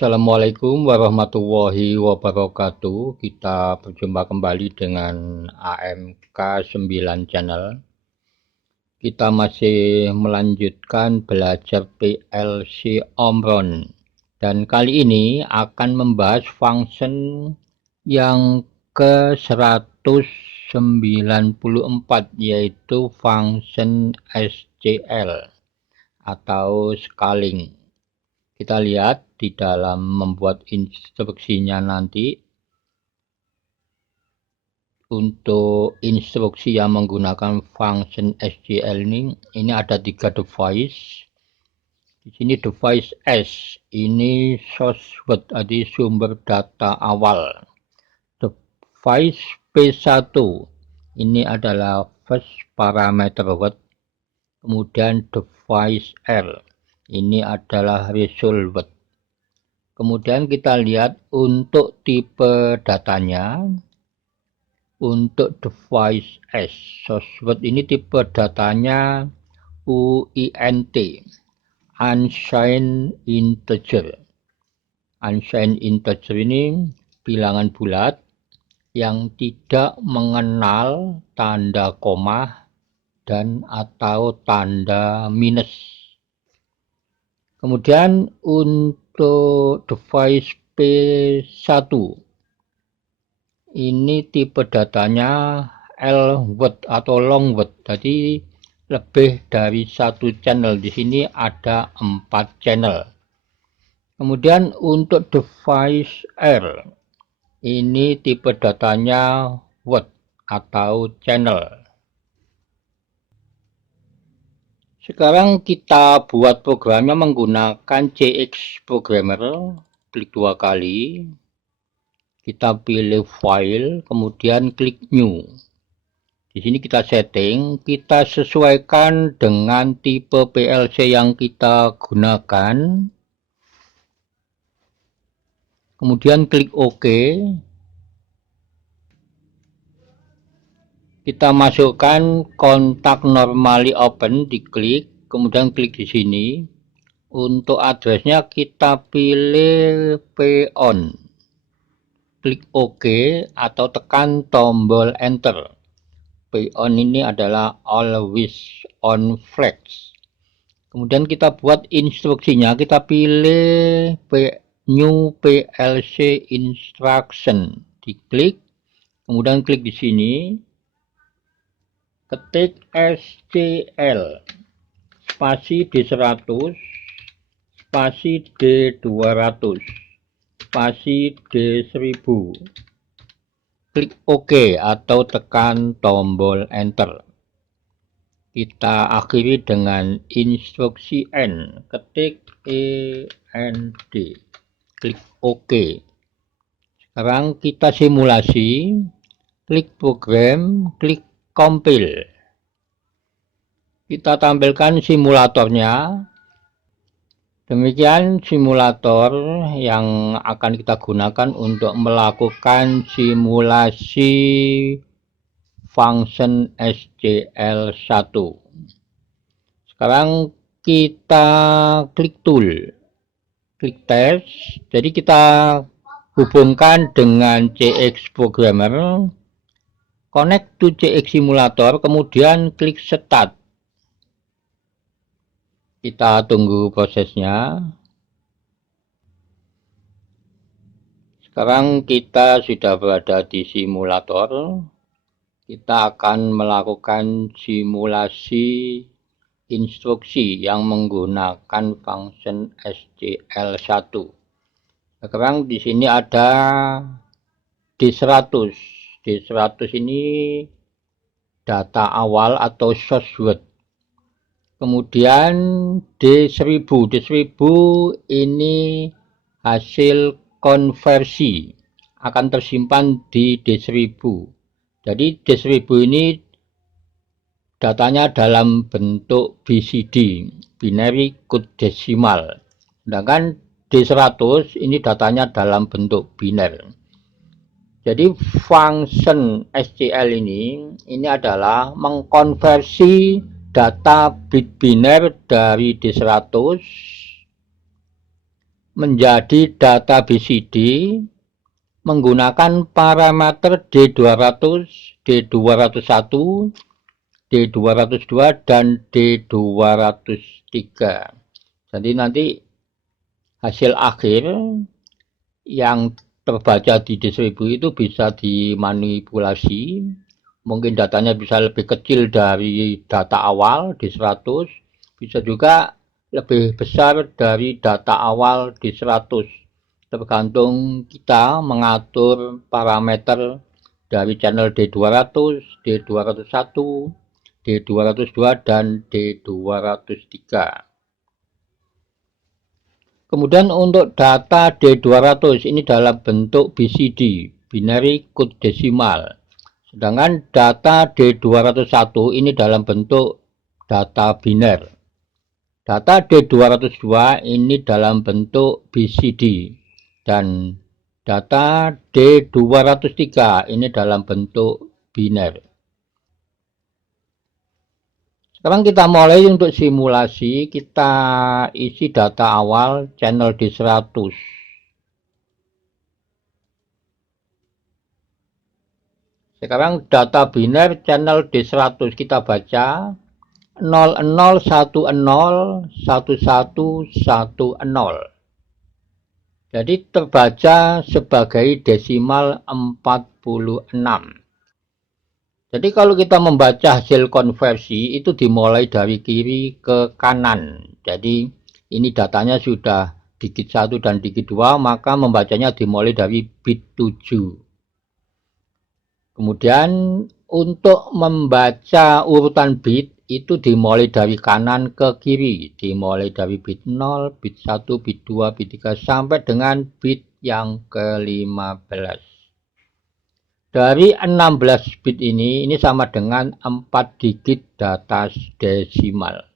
Assalamualaikum warahmatullahi wabarakatuh. Kita berjumpa kembali dengan AMK 9 Channel. Kita masih melanjutkan belajar PLC Omron. Dan kali ini akan membahas function yang ke-194, yaitu function SCL atau scaling. Kita lihat di dalam membuat instruksinya nanti. Untuk instruksi yang menggunakan function SCL ini ada 3 device. Di sini device S ini source word, jadi sumber data awal. Device P1 ini adalah first parameter word. Kemudian device R ini adalah result word. Kemudian kita lihat untuk tipe datanya. Untuk device S source word ini tipe datanya UINT, unsigned integer. Unsigned integer ini bilangan bulat yang tidak mengenal tanda koma dan atau tanda minus. Kemudian untuk device P1 ini tipe datanya L word atau long word, jadi lebih dari satu channel. Di sini ada 4 channel. Kemudian untuk device R ini tipe datanya word atau channel. Sekarang kita buat programnya menggunakan CX Programmer. Klik 2 kali. Kita pilih file, kemudian klik new. Di sini kita setting, kita sesuaikan dengan tipe PLC yang kita gunakan. Kemudian klik OK. Kita masukkan kontak normally open, diklik, kemudian klik di sini. Untuk addressnya kita pilih PON. Klik OK atau tekan tombol enter. PON ini adalah always on flex. Kemudian kita buat instruksinya, kita pilih new PLC instruction, diklik, kemudian klik di sini, ketik SCL spasi D100 spasi D200 spasi D1000, klik OK atau tekan tombol enter. Kita akhiri dengan instruksi N, ketik END, klik OK. Sekarang kita simulasi, klik program, klik compile. Kita tampilkan simulatornya. Demikian simulator yang akan kita gunakan untuk melakukan simulasi function SCL1. Sekarang kita klik tool, klik test. Jadi kita hubungkan dengan CX Programmer, connect to CX Simulator, kemudian klik start. Kita tunggu prosesnya. Sekarang kita sudah berada di simulator. Kita akan melakukan simulasi instruksi yang menggunakan function SCL1. Sekarang di sini ada D100. D100 ini data awal atau source word. Kemudian D1000. D1000 ini hasil konversi, akan tersimpan di D1000. Jadi D1000 ini datanya dalam bentuk BCD, binary code decimal. Sedangkan D100 ini datanya dalam bentuk biner. Jadi function SCL ini adalah mengkonversi data bit biner dari D100 menjadi data BCD menggunakan parameter D200, D201, D202 dan D203. Jadi nanti hasil akhir yang terbaca di D1000 itu bisa dimanipulasi. Mungkin datanya bisa lebih kecil dari data awal D100, bisa juga lebih besar dari data awal D100. Tergantung kita mengatur parameter dari channel D200, D201, D202 dan D203. Kemudian untuk data D200 ini dalam bentuk BCD, binary code decimal. Sedangkan data D201 ini dalam bentuk data biner. Data D202 ini dalam bentuk BCD dan data D203 ini dalam bentuk biner. Sekarang kita mulai untuk simulasi, kita isi data awal channel D100. Sekarang data biner channel D100 kita baca 00101110. Jadi terbaca sebagai desimal 46. Jadi kalau kita membaca hasil konversi itu dimulai dari kiri ke kanan. Jadi ini datanya sudah digit 1 dan digit 2, maka membacanya dimulai dari bit 7. Kemudian untuk membaca urutan bit itu dimulai dari kanan ke kiri. Dimulai dari bit 0, bit 1, bit 2, bit 3 sampai dengan bit yang ke-15. Dari 16 bit ini sama dengan 4 digit data desimal.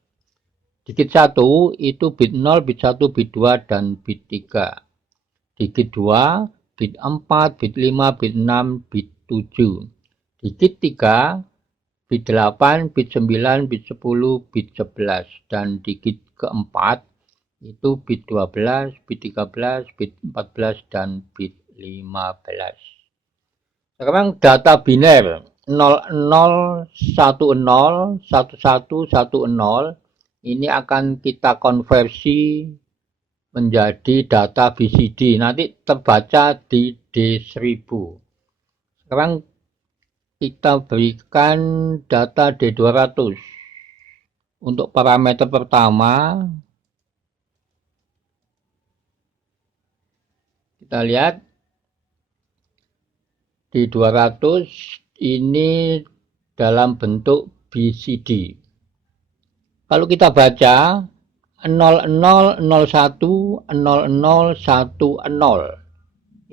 Digit 1 itu bit 0, bit 1, bit 2, dan bit 3. Digit 2, bit 4, bit 5, bit 6, bit 7. Digit 3, bit 8, bit 9, bit 10, bit 11. Dan digit keempat itu bit 12, bit 13, bit 14, dan bit 15. Sekarang data biner 00101110 ini akan kita konversi menjadi data BCD. Nanti terbaca di D1000. Sekarang kita berikan data D200. Untuk parameter pertama kita lihat D200 ini dalam bentuk BCD. Kalau kita baca 00010010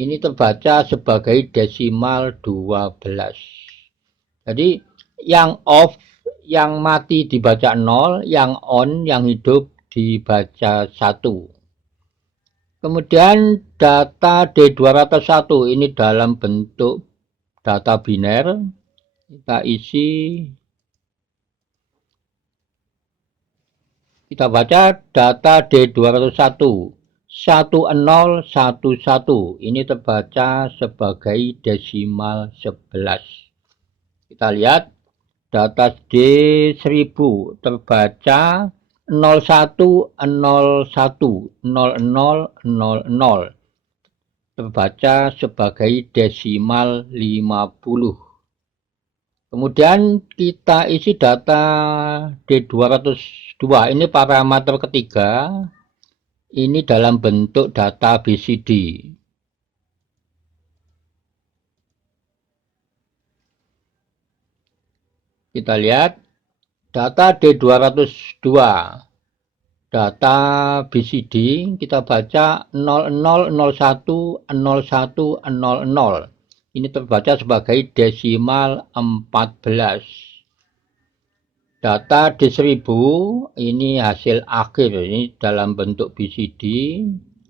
ini terbaca sebagai desimal 12. Jadi yang off, yang mati dibaca 0, yang on, yang hidup dibaca 1. Kemudian data D201 ini dalam bentuk data biner. Kita isi, kita baca data D201 1011 ini terbaca sebagai desimal 11. Kita lihat data D1000 terbaca 01010000 terbaca sebagai desimal 50. Kemudian kita isi data D202, ini parameter ketiga, ini dalam bentuk data BCD. Kita lihat data D202, data BCD, kita baca 00010100. Ini terbaca sebagai desimal 14. Data D1000 ini hasil akhir, ini dalam bentuk BCD.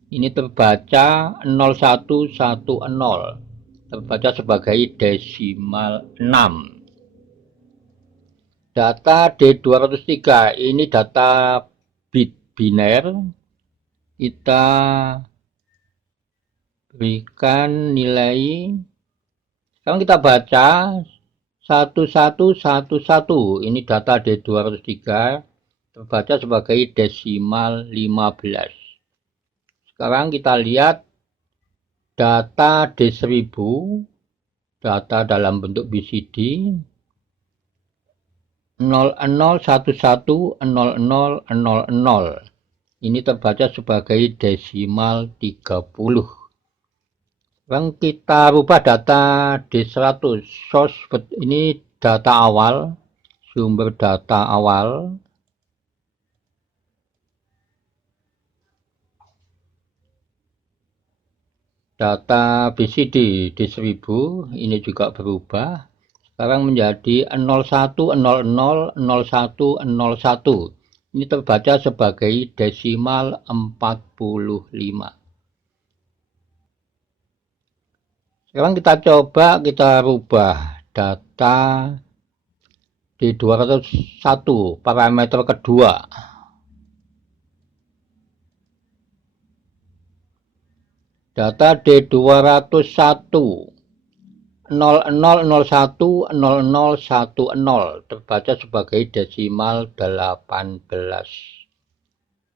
Ini terbaca 0110, terbaca sebagai desimal 6. Data D203 ini data bit biner. kita berikan nilai. Sekarang kita baca 1111. Ini data D203 terbaca sebagai desimal 15. Sekarang kita lihat data D1000, data dalam bentuk BCD 00110000. Ini terbaca sebagai desimal 30. Sekarang kita rubah data D100, source, ini data awal, sumber data awal. Data BCD D1000 ini juga berubah. Sekarang menjadi 01000101. Ini terbaca sebagai desimal 45. Sekarang kita coba kita rubah data D201 parameter kedua. Data D201 00010010 terbaca sebagai desimal 18.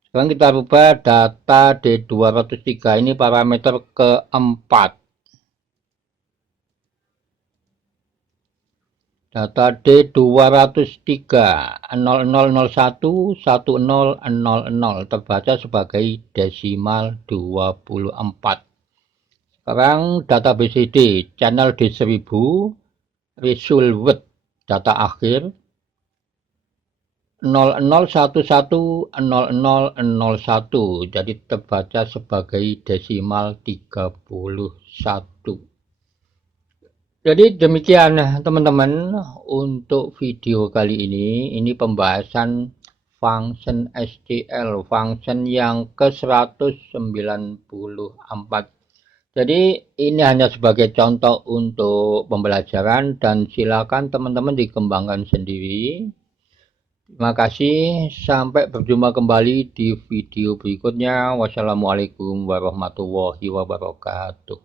Sekarang kita rubah data D203, ini parameter keempat. Data D203 00011000 terbaca sebagai desimal 24. Sekarang data BCD channel D1000 result word data akhir 00110001, jadi terbaca sebagai desimal 31. Jadi demikian teman-teman untuk video kali ini pembahasan function SQL, function yang ke-194. Jadi ini hanya sebagai contoh untuk pembelajaran dan silakan teman-teman dikembangkan sendiri. Terima kasih, sampai berjumpa kembali di video berikutnya. Wassalamualaikum warahmatullahi wabarakatuh.